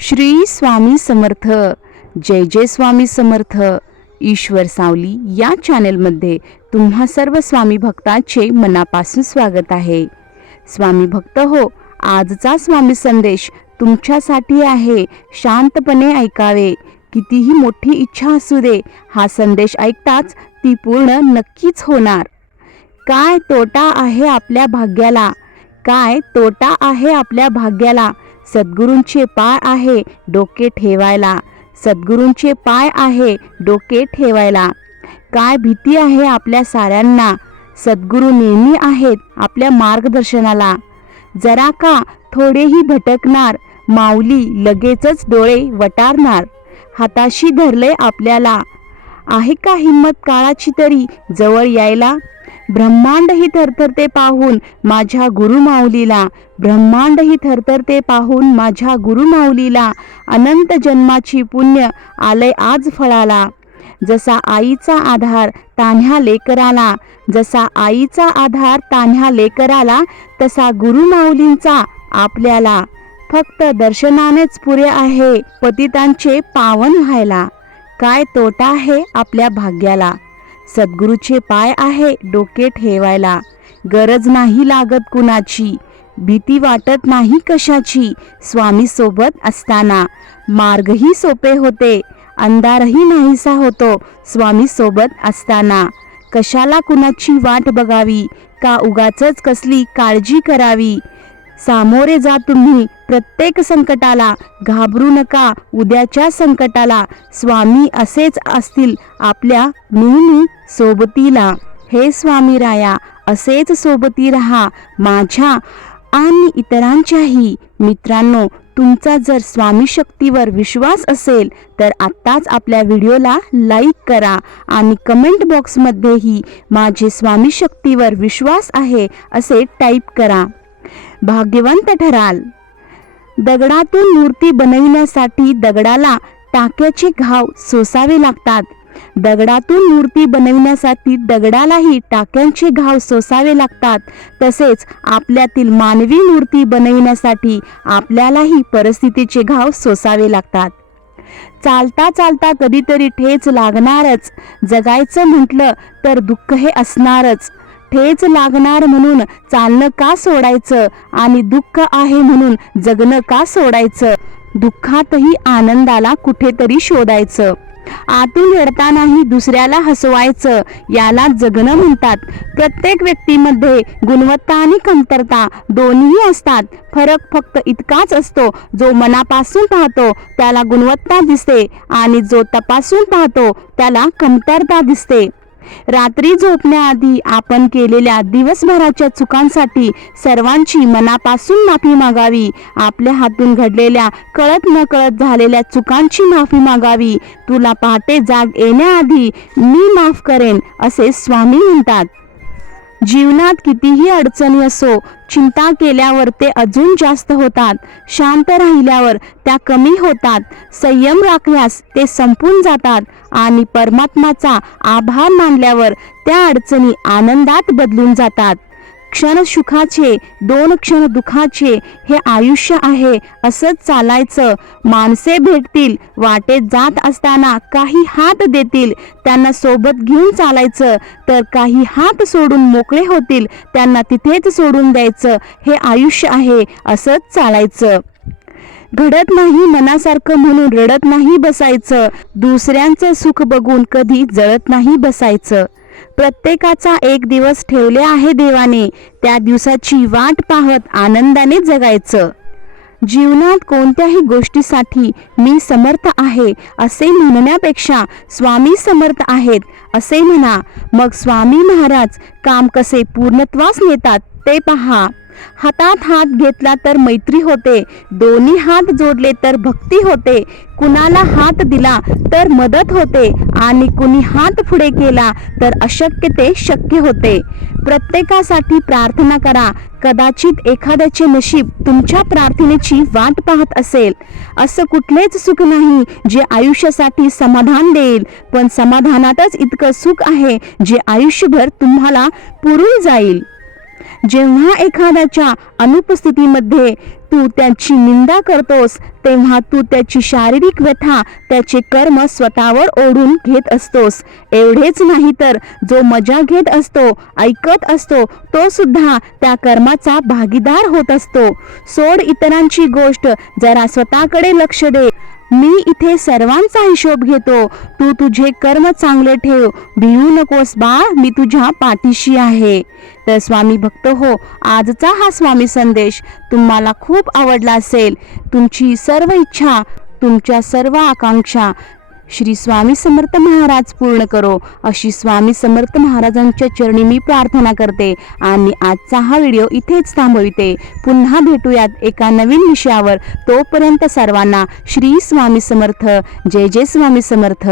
श्री स्वामी समर्थ. जय जय स्वामी समर्थ. ईश्वर सावली या चॅनेलमध्ये तुम्हा सर्व स्वामी भक्तांचे मनापासून स्वागत आहे. स्वामी भक्त हो आजचा स्वामी संदेश तुमच्यासाठी आहे. शांतपणे ऐकावे. कितीही मोठी इच्छा असू दे हा संदेश ऐकताच ती पूर्ण नक्कीच होणार. काय तोटा आहे आपल्या भाग्याला? काय तोटा आहे आपल्या भाग्याला? सद्गुरूंचे पाय आहे डोके ठेवायला. सद्गुरूंचे पाय आहे डोके ठेवायला. काय भीती आहे आपल्या साऱ्यांना? सद्गुरू नेहमी आहेत आपल्या मार्गदर्शनाला. जरा का थोडेही भटकणार? माऊली लगेचच डोळे वटारणार. हाताशी धरले आपल्याला. आहे का हिंमत काळाची तरी? जवळ यायला ब्रह्मांड ही थरथरते पाहून माझ्या गुरुमाऊलीला ब्रह्मांड ही थरथरते पाहून माझ्या गुरुमाऊलीला अनंत जन्माची पुण्य आलय आज फळाला. जसा आईचा आधार तान्ह्या लेकराला जसा आईचा आधार तान्ह्या लेकराला तसा गुरुमाऊलींचा आपल्याला. फक्त दर्शनानेच पुरे आहे पतितांचे पावन व्हायला. काय तोटा आहे आपल्या भाग्याला? सद्गुरूचे पाय आहे डोके ठेवायला. गरज नाही लागत कुणाची. भीती वाटत नाही कशाची. स्वामी सोबत असताना. मार्गही सोपे होते. अंधारही नाहीसा होतो स्वामी सोबत असताना. कशाला कुणाची वाट बघावी? का उगाचच कसली काळजी करावी? सामोरे जा तुम्ही. प्रत्येक संकटाला घाबरू नका. उद्याच्या संकटाला स्वामी असेच असतील आपल्या नेहमी सोबतीला. हे स्वामी राया असेच सोबती राहा. माझ्या आणि इतरांच्याही मित्रांनो तुमचा जर स्वामी शक्तीवर विश्वास असेल तर आत्ताच आपल्या व्हिडिओला लाईक करा आणि कमेंट बॉक्समध्येही माझे स्वामी शक्तीवर विश्वास आहे असे टाईप करा. भाग्यवंत ठराल. दगडातून मूर्ती बनविण्यासाठी दगडाला टाक्याचे घाव सोसावे लागतात. दगडातून मूर्ती बनविण्यासाठी दगडालाही टाक्यांचे घाव सोसावे लागतात. तसेच आपल्यातील मानवी मूर्ती बनविण्यासाठी आपल्यालाही परिस्थितीचे घाव सोसावे लागतात. चालता चालता कधीतरी ठेच लागणारच. जगायचं म्हटलं तर दुःख हे असणारच. ठेच लागणार म्हणून चालणं का सोडायचं? आणि दुःख आहे म्हणून जगणं का सोडायचं? दुःखातही आनंदाला कुठेतरी शोधायचं. आतून रडतानाही दुसऱ्याला हसवायचं. याला जगणं म्हणतात. प्रत्येक व्यक्तीमध्ये गुणवत्ता आणि कमतरता दोन्ही असतात. फरक फक्त इतकाच असतो. जो मनापासून पाहतो त्याला गुणवत्ता दिसते. आणि जो तपासून पाहतो त्याला कमतरता दिसते. रात्री झोपण्याआधी आपण केलेल्या दिवसभराच्या चुकांसाठी सर्वांची मनापासून माफी मागावी. आपल्या हातून घडलेल्या कळत न कळत झालेल्या चुकांची माफी मागावी. तुला पहाटे जाग येण्याआधी मी माफ करेन असे स्वामी म्हणतात. जीवनात कितीही अडचणी असो चिंता केल्यावर ते अजून जास्त होतात. शांत राहिल्यावर त्या कमी होतात. संयम राखल्यास ते संपून जातात आणि परमात्माचा आभार मानल्यावर त्या अडचणी आनंदात बदलून जातात. क्षण सुखाचे दोन क्षण दुखाचे हे आयुष्य आहे असंच चालायचं. माणसे भेटतील वाटेत जात असताना काही हात देतील त्यांना सोबत घेऊन चालायचं. तर काही हात सोडून मोकळे होतील त्यांना तिथेच सोडून द्यायचं. हे आयुष्य आहे असंच चालायचं. घडत नाही मनासारखं म्हणून रडत नाही बसायचं. दुसऱ्यांचं सुख बघून कधी जळत नाही बसायचं. प्रत्येकाचा एक दिवस ठेवले आहे देवाने. त्या दिवसाची वाट पाहत आनंदाने जगायचं. जीवनात कोणत्याही गोष्टीसाठी मी समर्थ आहे असे म्हणण्यापेक्षा स्वामी समर्थ आहेत असे म्हणा. मग स्वामी महाराज काम कसे पूर्णत्वास नेतात ते पहा. हातात हात घेतला तर मैत्री होते दोन्ही हात जोडले तर भक्ती होते कुणाला हात दिला तर मदत होते आणि कुणी हात पुढे केला तर अशक्य ते शक्य होते. प्रत्येकासाठी प्रार्थना करा कदाचित एखाद्याचे नशीब तुमच्या प्रार्थनेची वाट पाहत असेल. असं कुठलेच सुख नाही जे आयुष्यासाठी समाधान देईल पण समाधानातच इतकं सुख आहे जे आयुष्यभर तुम्हाला पुरून जाईल. जेव्हा एखाद्याच्या अनुपस्थितीमध्ये तू त्याची निंदा करतोस तेव्हा तू त्याची शारीरिक व्यथा त्याचे कर्म स्वतःवर ओढून घेत असतोस. एवढेच नाही तर जो मजा घेत असतो ऐकत असतो तो सुद्धा त्या कर्माचा भागीदार होत असतो. सोड इतरांची गोष्ट जरा स्वतःकडे लक्ष दे. मी इथे सर्वांचा हिशोब घेतो. तू तुझे कर्म चांगले ठेव. भिवू नकोस बाळ मी तुझ्या पाठीशी आहे. तर स्वामी भक्त हो आजचा हा स्वामी संदेश तुम्हाला खूप आवडला असेल. तुमची सर्व इच्छा तुमच्या सर्व आकांक्षा श्री स्वामी समर्थ महाराज पूर्ण करो. अशी स्वामी समर्थ महाराजांच्या चरणी मी प्रार्थना करते आणि आजचा हा व्हिडिओ इथेच थांबविते. पुन्हा भेटूयात एका नवीन विषयावर. तोपर्यंत सर्वांना श्री स्वामी समर्थ. जय जय स्वामी समर्थ.